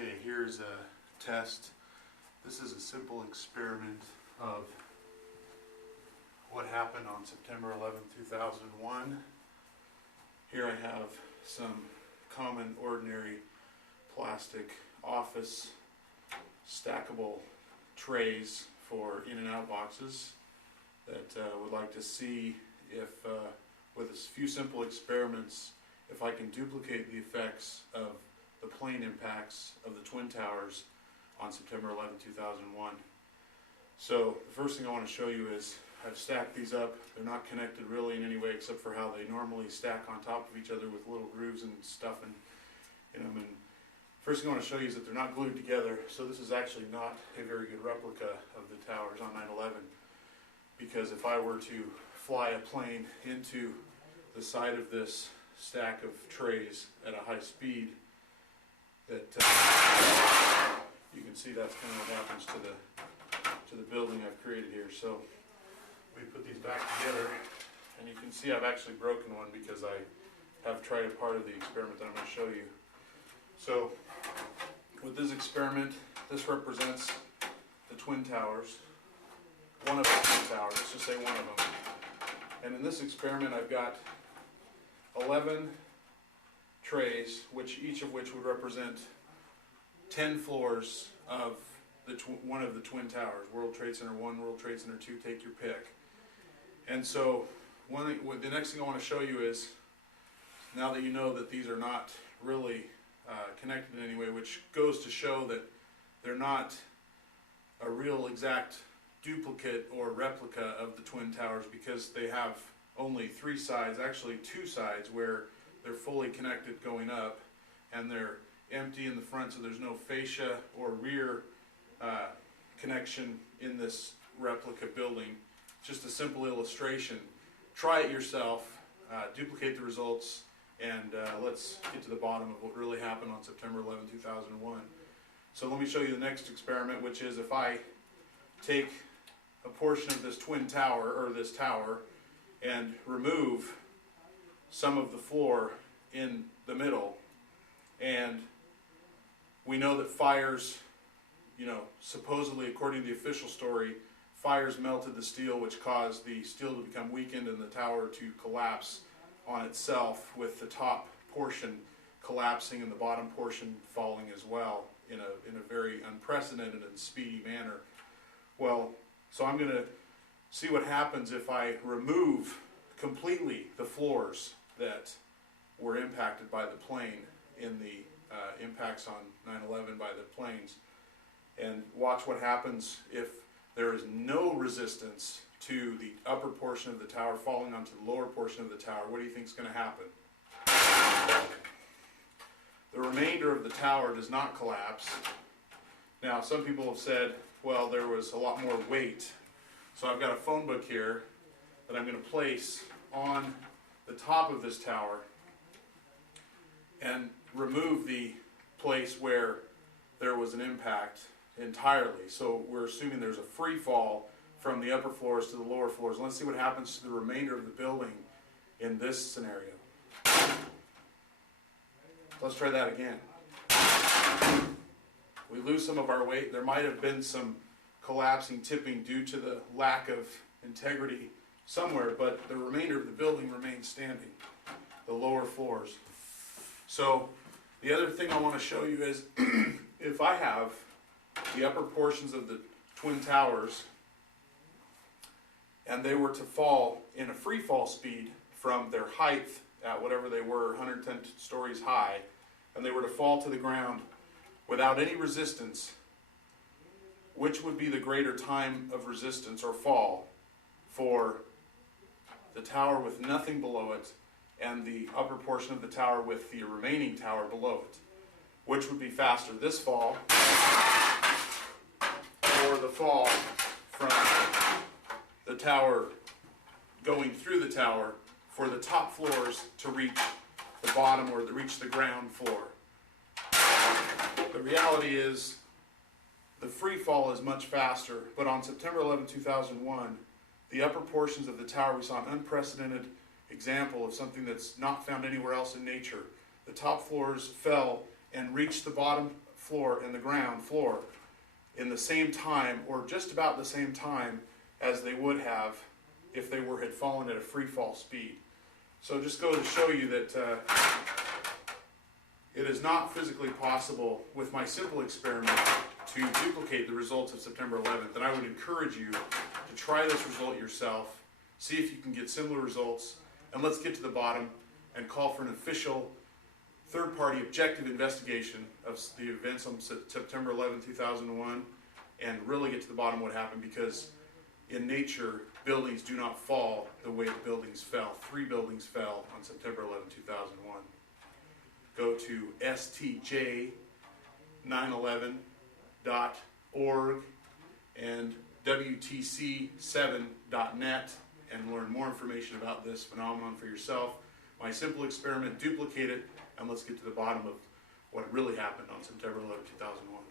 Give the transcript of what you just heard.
Okay, here's a test. This is a simple experiment of what happened on September 11, 2001. Here I have some common, ordinary plastic office stackable trays for in and out boxes that would like to see if, with a few simple experiments, if I can duplicate the effects of the plane impacts of the Twin Towers on September 11, 2001. So the first thing I want to show you is I've stacked these up. They're not connected really in any way except for how they normally stack on top of each other with little grooves and stuff in them. And first thing I want to show you is that they're not glued together. So this is actually not a very good replica of the towers on 9/11, because if I were to fly a plane into the side of this stack of trays at a high speed, that you can see that's kind of what happens to the building I've created here. So we put these back together, and you can see I've actually broken one because I have tried a part of the experiment that I'm going to show you. So with this experiment, this represents the Twin Towers, one of the Twin Towers, let's just say one of them. And in this experiment I've got 11 trays, each of which would represent 10 floors of one of the Twin Towers, World Trade Center 1, World Trade Center 2, take your pick. And so the next thing I want to show you is, now that you know that these are not really connected in any way, which goes to show that they're not a real exact duplicate or replica of the Twin Towers, because they have only 3 sides, actually 2 sides, where they're fully connected going up, and they're empty in the front, so there's no fascia or rear connection in this replica building. Just a simple illustration. Try it yourself, duplicate the results, and let's get to the bottom of what really happened on September 11, 2001. So let me show you the next experiment, which is if I take a portion of this Twin Tower, or this tower, and remove some of the floor in the middle, and we know that fires, supposedly according to the official story, fires melted the steel, which caused the steel to become weakened and the tower to collapse on itself, with the top portion collapsing and the bottom portion falling as well in a very unprecedented and speedy manner. Well, so I'm going to see what happens if I remove completely the floors that were impacted by the plane in the impacts on 9/11 by the planes, and watch what happens if there is no resistance to the upper portion of the tower falling onto the lower portion of the tower. What do you think is going to happen? The remainder of the tower does not collapse. Now, some people have said, well, there was a lot more weight. So I've got a phone book here that I'm going to place on the top of this tower and remove the place where there was an impact entirely. So we're assuming there's a free fall from the upper floors to the lower floors. Let's see what happens to the remainder of the building in this scenario. Let's try that again. We lose some of our weight. There might have been some collapsing, tipping due to the lack of integrity somewhere, but the remainder of the building remains standing, the lower floors. So the other thing I want to show you is if I have the upper portions of the Twin Towers and they were to fall in a free fall speed from their height at whatever they were, 110 stories high, and they were to fall to the ground without any resistance, which would be the greater time of resistance or fall for the tower with nothing below it and the upper portion of the tower with the remaining tower below it? Which would be faster, this fall or the fall from the tower going through the tower for the top floors to reach the bottom or to reach the ground floor? The reality is the free fall is much faster, but on September 11, 2001, the upper portions of the tower, we saw an unprecedented example of something that's not found anywhere else in nature. The top floors fell and reached the bottom floor and the ground floor in the same time, or just about the same time as they would have if they had fallen at a free fall speed. So just go to show you that it is not physically possible with my simple experiment to duplicate the results of September 11th, and I would encourage you to try this result yourself, see if you can get similar results, and let's get to the bottom and call for an official third-party objective investigation of the events on September 11, 2001, and really get to the bottom of what happened, because in nature, buildings do not fall the way the buildings fell. 3 buildings fell on September 11, 2001. Go to stj911.org and wtc7.net and learn more information about this phenomenon for yourself. My simple experiment, duplicate it, and let's get to the bottom of what really happened on September 11, 2001.